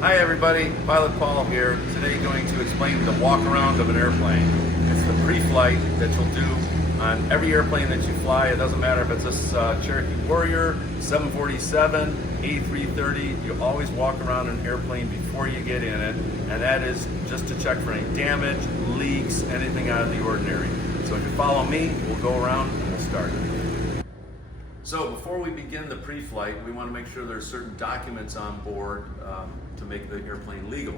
Hi everybody, Pilot Paul here. Today going to explain the walk around of an airplane. It's the pre-flight that you'll do on every airplane that you fly. It doesn't matter if it's this Cherokee Warrior, 747, A330. You always walk around an airplane before you get in it, and that is just to check for any damage, leaks, anything out of the ordinary. So if you follow me, we'll go around and we'll start. So before we begin the pre-flight, we want to make sure there's certain documents on board to make the airplane legal.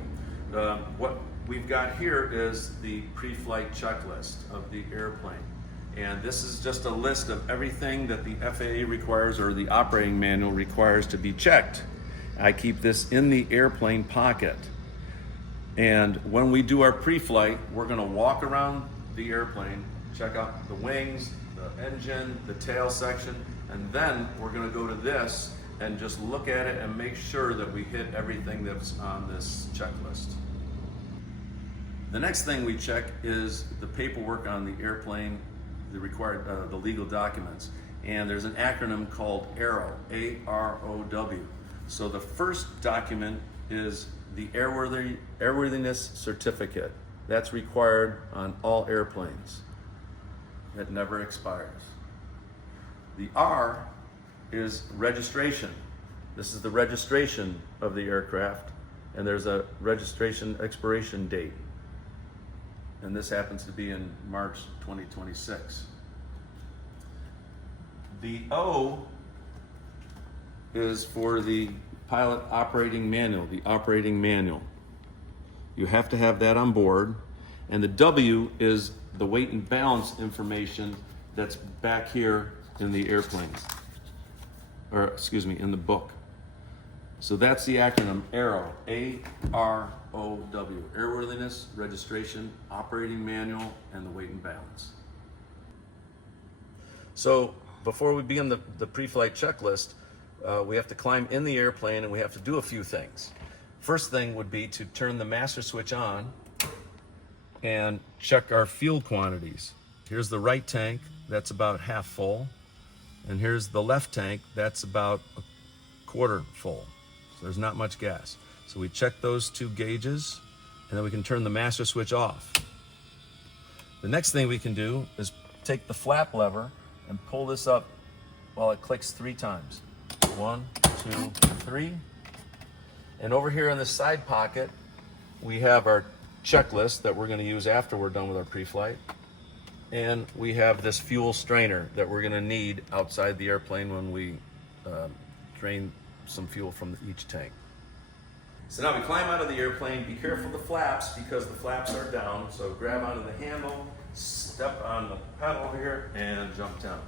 What we've got here is the pre-flight checklist of the airplane. And this is just a list of everything that the FAA requires or the operating manual requires to be checked. I keep this in the airplane pocket. And when we do our pre-flight, we're going to walk around the airplane, check out the wings, the engine, the tail section, and then we're going to go to this and just look at it and make sure that we hit everything that's on this checklist. The next thing we check is the paperwork on the airplane, the required, the legal documents. And there's an acronym called AROW, A-R-O-W. So the first document is the airworthiness certificate. That's required on all airplanes. It never expires. The R is registration. This is the registration of the aircraft, and there's a registration expiration date. And this happens to be in March 2026. The O is for the pilot operating manual, the operating manual. You have to have that on board. And the W is the weight and balance information that's back here in the airplanes, or excuse me, in the book. So that's the acronym AROW, A-R-O-W, Airworthiness, Registration, Operating Manual, and the Weight and Balance. So before we begin the pre-flight checklist, we have to climb in the airplane and we have to do a few things. First thing would be to turn the master switch on and check our fuel quantities. Here's the right tank, that's about half full. And here's the left tank, that's about a quarter full. So there's not much gas. So we check those two gauges, and then we can turn the master switch off. The next thing we can do is take the flap lever and pull this up while it clicks 3 times. 1, 2, 3. And over here in the side pocket, we have our checklist that we're going to use after we're done with our pre-flight. And we have this fuel strainer that we're going to need outside the airplane when we drain some fuel from each tank. So now we climb out of the airplane. Be careful of the flaps because the flaps are down. So grab onto the handle, step on the pedal here, and jump down.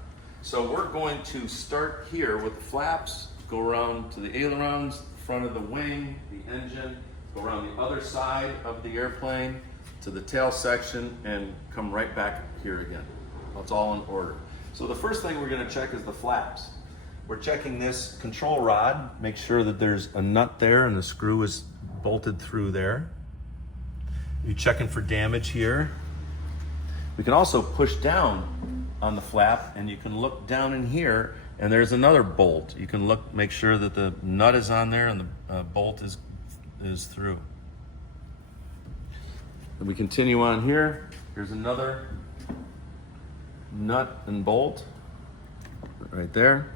So we're going to start here with the flaps, go around to the ailerons, front of the wing, the engine, go around the other side of the airplane to the tail section and come right back here again. It's all in order. So the first thing we're going to check is the flaps. We're checking this control rod, make sure that there's a nut there and the screw is bolted through there. You're checking for damage here. We can also push down on the flap and you can look down in here and there's another bolt. You can look, make sure that the nut is on there and the bolt is through. And we continue on here. Here's another nut and bolt right there.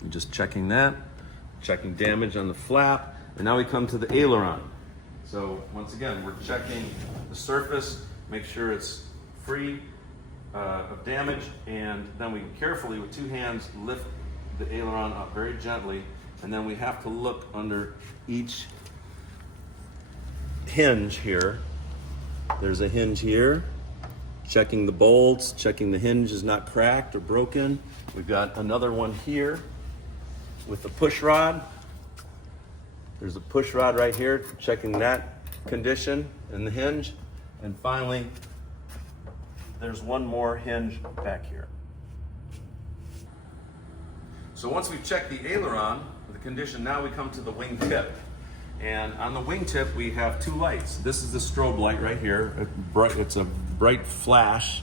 You're just checking that, checking damage on the flap. And now we come to the aileron. So once again, we're checking the surface, make sure it's free of damage, and then we carefully with 2 hands lift the aileron up very gently, and then we have to look under each hinge here. There's a hinge here, checking the bolts, checking the hinge is not cracked or broken. We've got another one here with the push rod. There's a push rod right here, checking that condition in the hinge. And finally, there's one more hinge back here. So once we've checked the aileron, the condition, now we come to the wing tip. And on the wingtip, we have 2 lights. This is the strobe light right here. It's a bright flash.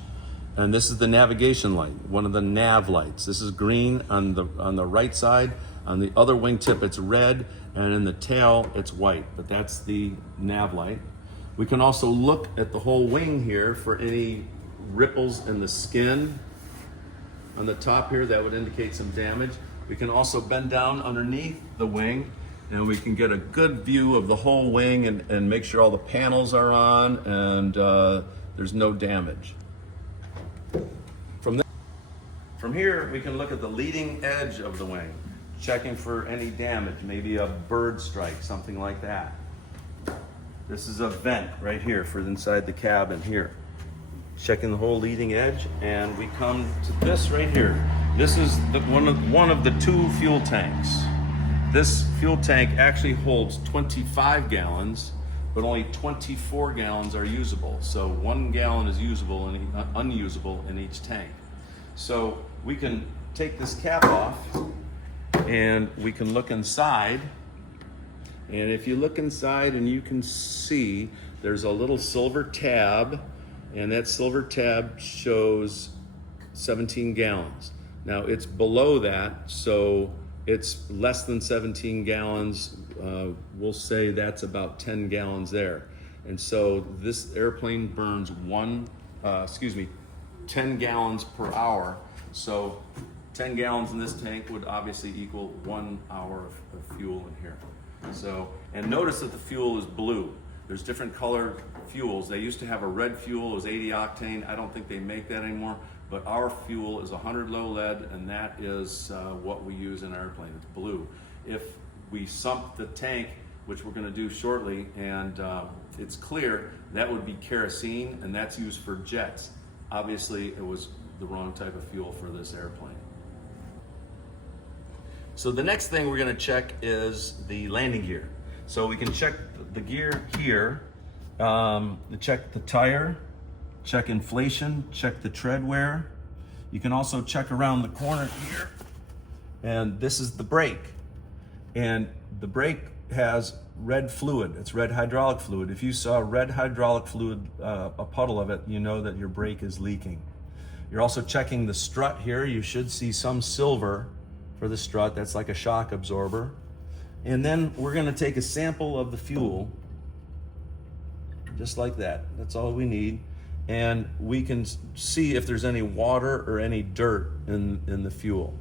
And this is the navigation light, one of the nav lights. This is green on the right side. On the other wingtip, it's red, and in the tail, it's white, but that's the nav light. We can also look at the whole wing here for any ripples in the skin on the top here that would indicate some damage. We can also bend down underneath the wing and we can get a good view of the whole wing and make sure all the panels are on and there's no damage. From here, we can look at the leading edge of the wing, checking for any damage, maybe a bird strike, something like that. This is a vent right here for inside the cabin here. Checking the whole leading edge, and we come to this right here. This is one of the two fuel tanks. This fuel tank actually holds 25 gallons, but only 24 gallons are usable. So 1 gallon is usable and unusable in each tank. So we can take this cap off and we can look inside. And if you look inside and you can see there's a little silver tab, and that silver tab shows 17 gallons. Now it's below that, so it's less than 17 gallons. We'll say that's about 10 gallons there. And so this airplane burns 10 gallons per hour. So 10 gallons in this tank would obviously equal 1 hour of fuel in here. So, and notice that the fuel is blue. There's different colored fuels. They used to have a red fuel, it was 80 octane. I don't think they make that anymore, but our fuel is 100 low lead, and that is what we use in our airplane. It's blue. If we sump the tank, which we're gonna do shortly, and it's clear, that would be kerosene, and that's used for jets. Obviously, it was the wrong type of fuel for this airplane. So the next thing we're gonna check is the landing gear. So we can check the gear here, check the tire, check inflation, check the tread wear. You can also check around the corner here. And this is the brake. And the brake has red fluid, it's red hydraulic fluid. If you saw red hydraulic fluid, a puddle of it, you know that your brake is leaking. You're also checking the strut here. You should see some silver for the strut. That's like a shock absorber. And then we're gonna take a sample of the fuel, just like that. That's all we need. And we can see if there's any water or any dirt in the fuel.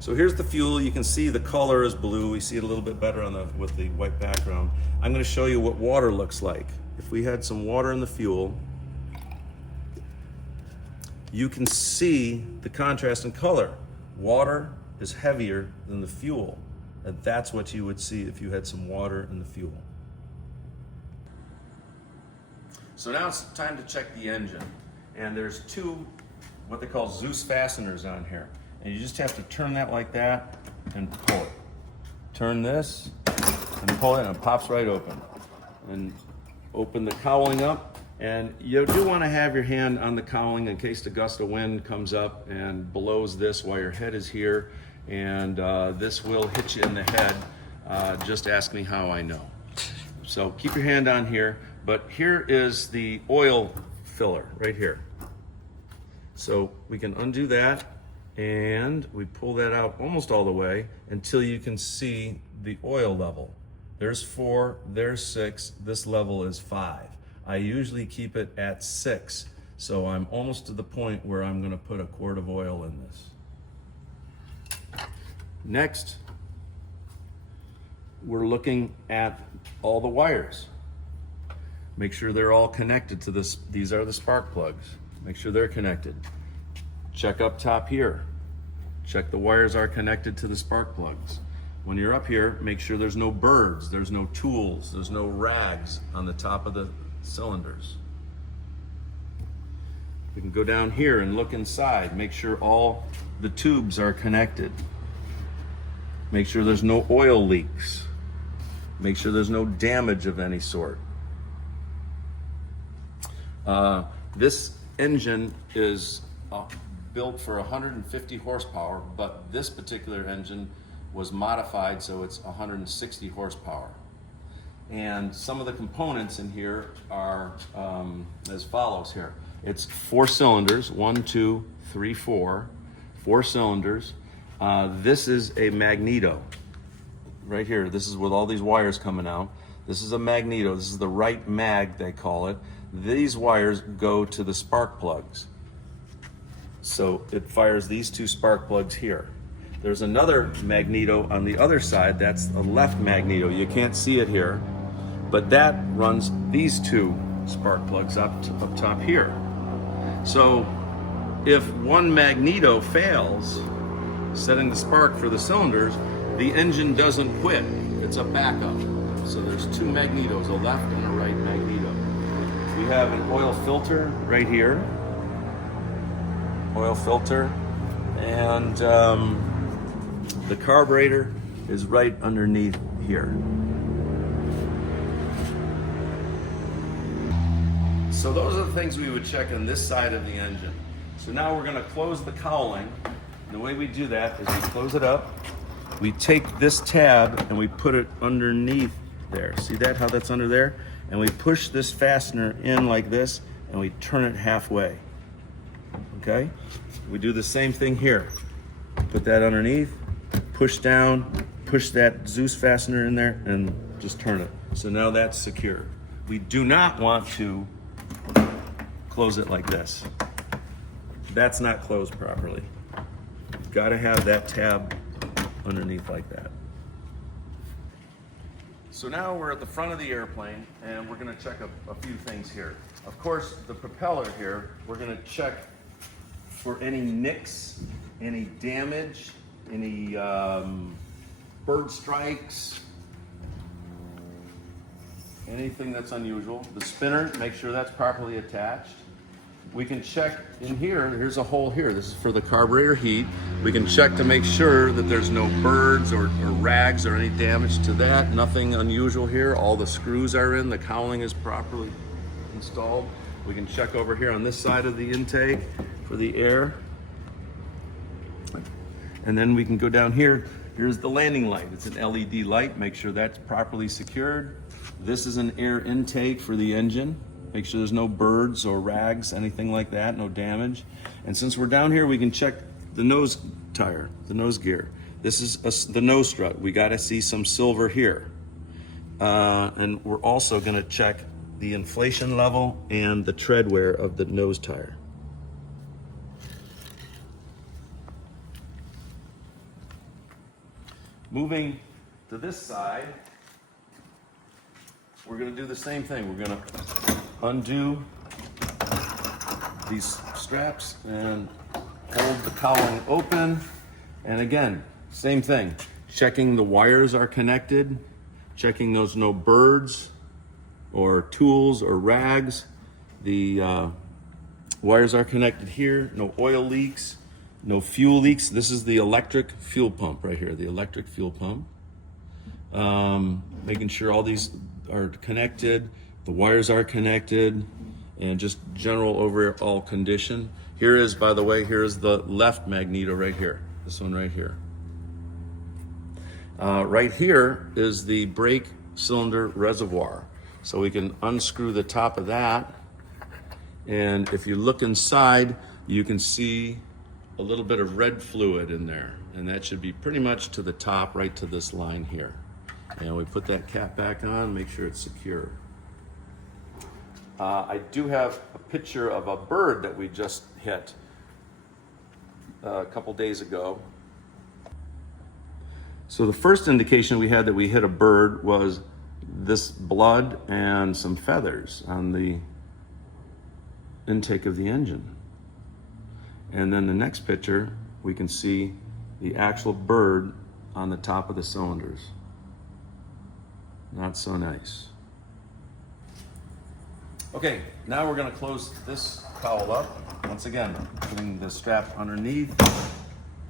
So here's the fuel. You can see the color is blue. We see it a little bit better with the white background. I'm gonna show you what water looks like. If we had some water in the fuel, you can see the contrast in color. Water is heavier than the fuel, and that's what you would see if you had some water in the fuel. So now it's time to check the engine, and there's two what they call Zeus fasteners on here, and you just have to turn that like that and pull it. Turn this and pull it, and it pops right open. And open the cowling up, and you do want to have your hand on the cowling in case the gust of wind comes up and blows this while your head is here, and this will hit you in the head. Just ask me how I know. So keep your hand on here, but here is the oil filler right here. So we can undo that, and we pull that out almost all the way until you can see the oil level. There's 4, there's 6, this level is 5. I usually keep it at 6, so I'm almost to the point where I'm gonna put a quart of oil in this. Next, we're looking at all the wires. Make sure they're all connected to this. These are the spark plugs. Make sure they're connected. Check up top here. Check the wires are connected to the spark plugs. When you're up here, make sure there's no birds, there's no tools, there's no rags on the top of the cylinders. We can go down here and look inside, make sure all the tubes are connected. Make sure there's no oil leaks. Make sure there's no damage of any sort. This engine is built for 150 horsepower, but this particular engine was modified so it's 160 horsepower. And some of the components in here are as follows here. It's 4 cylinders, 1, 2, 3, 4, 4 cylinders. This is a magneto right here. This is with all these wires coming out. This is a magneto. This is the right mag, they call it. These wires go to the spark plugs. So it fires these 2 spark plugs here. There's another magneto on the other side. That's a left magneto. You can't see it here, but that runs these 2 spark plugs up top here. So if one magneto fails, setting the spark for the cylinders, the engine doesn't quit. It's a backup. So there's 2 magnetos, a left and a right magneto. We have an oil filter right here. Oil filter. And the carburetor is right underneath here. So those are the things we would check on this side of the engine. So now we're going to close the cowling. And the way we do that is we close it up. We take this tab and we put it underneath there. See that, how that's under there? And we push this fastener in like this and we turn it halfway. Okay? We do the same thing here. Put that underneath, push down, push that Zeus fastener in there and just turn it. So now that's secure. We do not want to close it like this. That's not closed properly. You've got to have that tab underneath like that. So now we're at the front of the airplane and we're going to check a few things here. Of course, the propeller here, we're going to check for any nicks, any damage, any bird strikes, anything that's unusual. The spinner, make sure that's properly attached. We can check in here, here's a hole here. This is for the carburetor heat. We can check to make sure that there's no birds or rags or any damage to that. Nothing unusual here. All the screws are in, the cowling is properly installed. We can check over here on this side of the intake for the air. And then we can go down here. Here's the landing light. It's an LED light. Make sure that's properly secured. This is an air intake for the engine. Make sure there's no birds or rags, anything like that, no damage. And since we're down here, we can check the nose tire, the nose gear. This is the nose strut. We got to see some silver here. And we're also going to check the inflation level and the tread wear of the nose tire. Moving to this side, we're going to do the same thing. We're going to undo these straps and hold the cowling open. And again, same thing. Checking the wires are connected, checking there's no birds or tools or rags. The wires are connected here, no oil leaks, no fuel leaks. This is the electric fuel pump right here, the electric fuel pump. Making sure all these are connected, the wires are connected, and just general overall condition. Here is, by the way, here is the left magneto right here, this one right here. Right here is the brake cylinder reservoir. So we can unscrew the top of that, and if you look inside, you can see a little bit of red fluid in there, and that should be pretty much to the top, right to this line here. And we put that cap back on, make sure it's secure. I do have a picture of a bird that we just hit a couple days ago. So the first indication we had that we hit a bird was this blood and some feathers on the intake of the engine. And then the next picture, we can see the actual bird on the top of the cylinders. Not so nice. Okay, now we're going to close this cowl up. Once again, putting the strap underneath,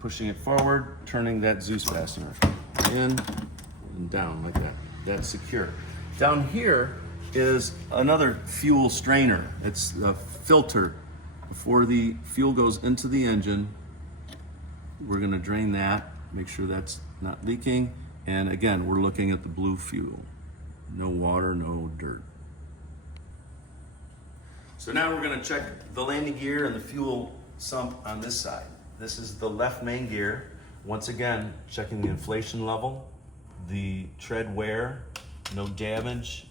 pushing it forward, turning that Zeus fastener in and down like that. That's secure. Down here is another fuel strainer. It's a filter. Before the fuel goes into the engine, we're going to drain that, make sure that's not leaking. And again, we're looking at the blue fuel. No water, no dirt. So now we're going to check the landing gear and the fuel sump on this side. This is the left main gear. Once again, checking the inflation level, the tread wear, no damage,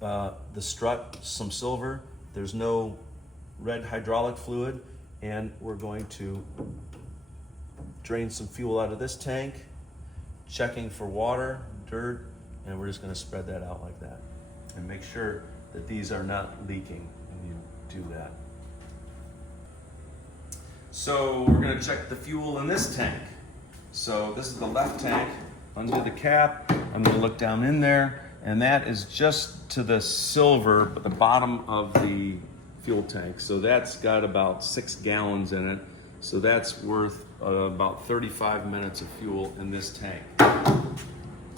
the strut, some silver, there's no red hydraulic fluid, and we're going to drain some fuel out of this tank, checking for water, dirt, and we're just going to spread that out like that and make sure that these are not leaking when you do that. So we're going to check the fuel in this tank. So this is the left tank. Undo the cap. I'm going to look down in there, and that is just to the silver, but the bottom of the fuel tank. So that's got about 6 gallons in it. So that's worth about 35 minutes of fuel in this tank.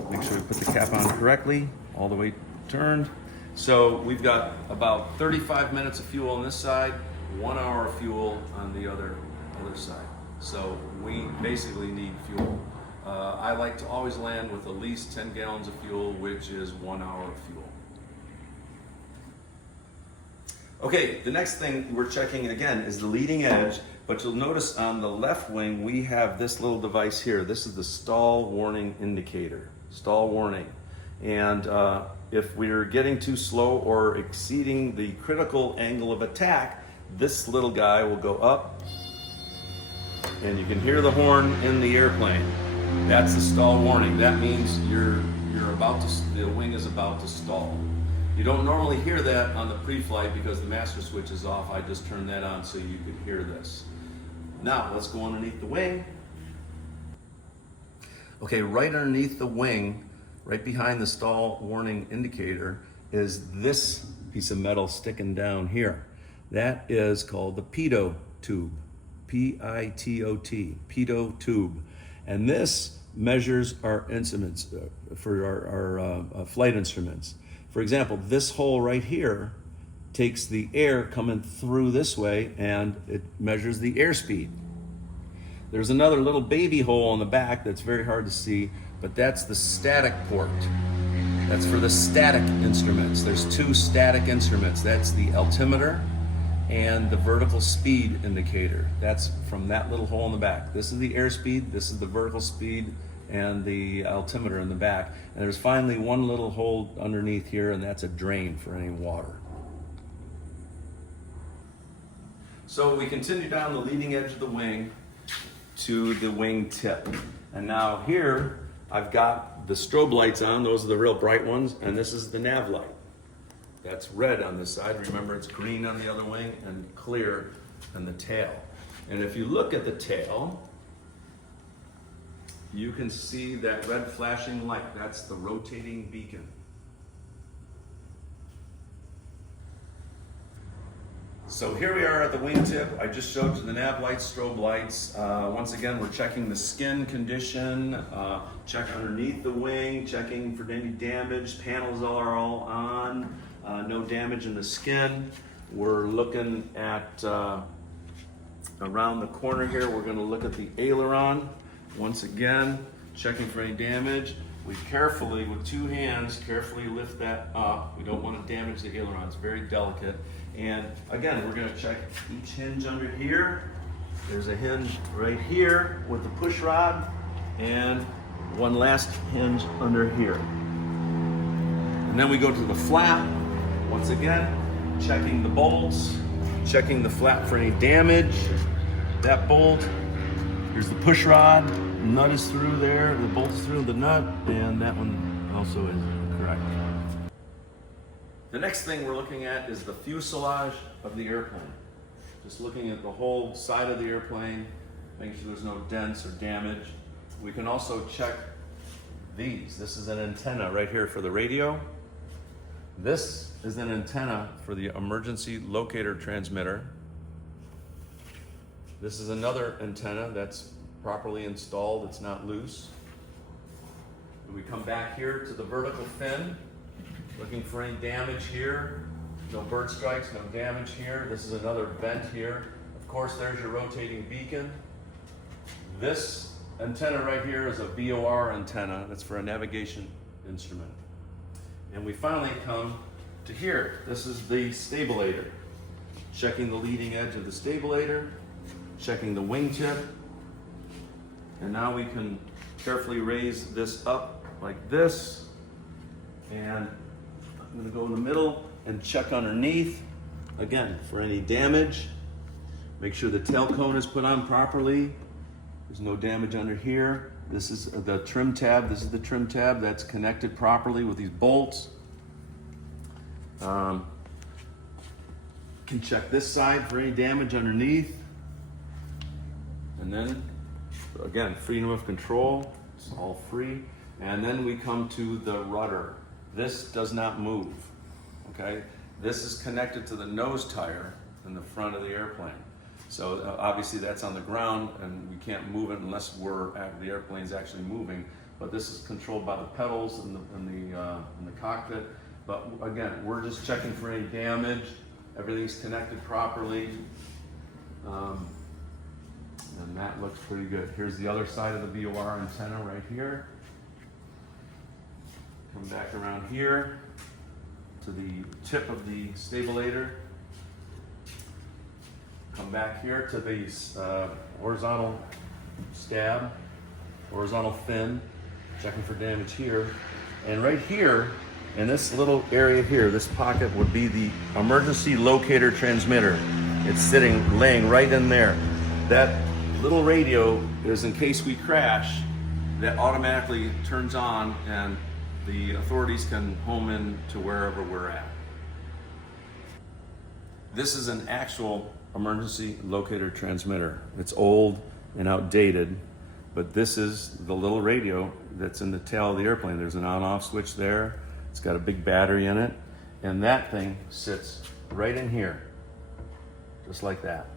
Make sure we put the cap on correctly, all the way turned. So we've got about 35 minutes of fuel on this side, 1 hour of fuel on the other side. So we basically need fuel. I like to always land with at least 10 gallons of fuel, which is 1 hour of fuel. Okay, the next thing we're checking again is the leading edge, but you'll notice on the left wing we have this little device here. This is the stall warning indicator, stall warning. And if we're getting too slow or exceeding the critical angle of attack, this little guy will go up, and you can hear the horn in the airplane. That's the stall warning. That means the wing is about to stall. You don't normally hear that on the pre-flight because the master switch is off. I just turned that on so you could hear this. Now let's go underneath the wing. Okay, right underneath the wing, right behind the stall warning indicator, is this piece of metal sticking down here. That is called the pitot tube, P-I-T-O-T, pitot tube. And this measures our instruments, for our flight instruments. For example, this hole right here takes the air coming through this way, and it measures the airspeed. There's another little baby hole on the back that's very hard to see, but that's the static port. That's for the static instruments. There's 2 static instruments. That's the altimeter and the vertical speed indicator. That's from that little hole in the back. This is the airspeed, this is the vertical speed, and the altimeter in the back. And there's finally one little hole underneath here, and that's a drain for any water. So we continue down the leading edge of the wing to the wing tip. And now here, I've got the strobe lights on. Those are the real bright ones, and this is the nav light. That's red on this side. Remember, it's green on the other wing and clear on the tail. And if you look at the tail, you can see that red flashing light. That's the rotating beacon. So here we are at the wingtip. I just showed you the nav lights, strobe lights. Once again, we're checking the skin condition, check underneath the wing, checking for any damage. Panels are all on, no damage in the skin. We're looking at around the corner here. We're going to look at the aileron. Once again, checking for any damage. We carefully, with 2 hands, carefully lift that up. We don't want to damage the aileron. It's very delicate. And again, we're going to check each hinge under here. There's a hinge right here with the push rod, and one last hinge under here. And then we go to the flap. Once again, checking the bolts, checking the flap for any damage. That bolt, here's the push rod, the nut is through there, the bolt is through the nut, and that one also is correct. The next thing we're looking at is the fuselage of the airplane. Just looking at the whole side of the airplane, making sure there's no dents or damage. We can also check these. This is an antenna right here for the radio. This is an antenna for the emergency locator transmitter. This is another antenna that's properly installed, it's not loose. And we come back here to the vertical fin, looking for any damage here. No bird strikes, no damage here. This is another vent here. Of course, there's your rotating beacon. This antenna right here is a VOR antenna. That's for a navigation instrument. And we finally come to here. This is the stabilator. checking the leading edge of the stabilator, checking the wingtip, and now we can carefully raise this up like this, and I'm going to go in the middle and check underneath, again, for any damage. Make sure the tail cone is put on properly. There's no damage under here. This is the trim tab. This is the trim tab that's connected properly with these bolts. Can check this side for any damage underneath. And then, again, freedom of control. It's all free. And then we come to the rudder. This does not move, okay? This is connected to the nose tire in the front of the airplane. So obviously that's on the ground and we can't move it unless the airplane's actually moving. But this is controlled by the pedals in the cockpit. But again, we're just checking for any damage. Everything's connected properly. And that looks pretty good. Here's the other side of the VOR antenna right here. Come back around here to the tip of the stabilator. Come back here to the horizontal stab, horizontal fin, checking for damage here. And right here, in this little area here, this pocket would be the emergency locator transmitter. It's laying right in there. That little radio is in case we crash, that automatically turns on and the authorities can home in to wherever we're at. This is an actual emergency locator transmitter. It's old and outdated, but this is the little radio that's in the tail of the airplane. There's an on-off switch there. It's got a big battery in it, and that thing sits right in here, just like that.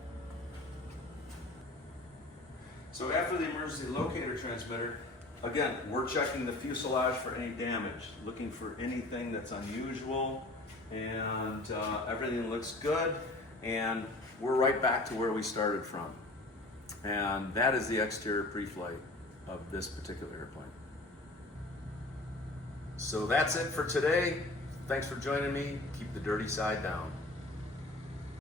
So after the emergency locator transmitter, again, we're checking the fuselage for any damage, looking for anything that's unusual, and everything looks good, and we're right back to where we started from. And that is the exterior pre-flight of this particular airplane. So that's it for today. Thanks for joining me. Keep the dirty side down.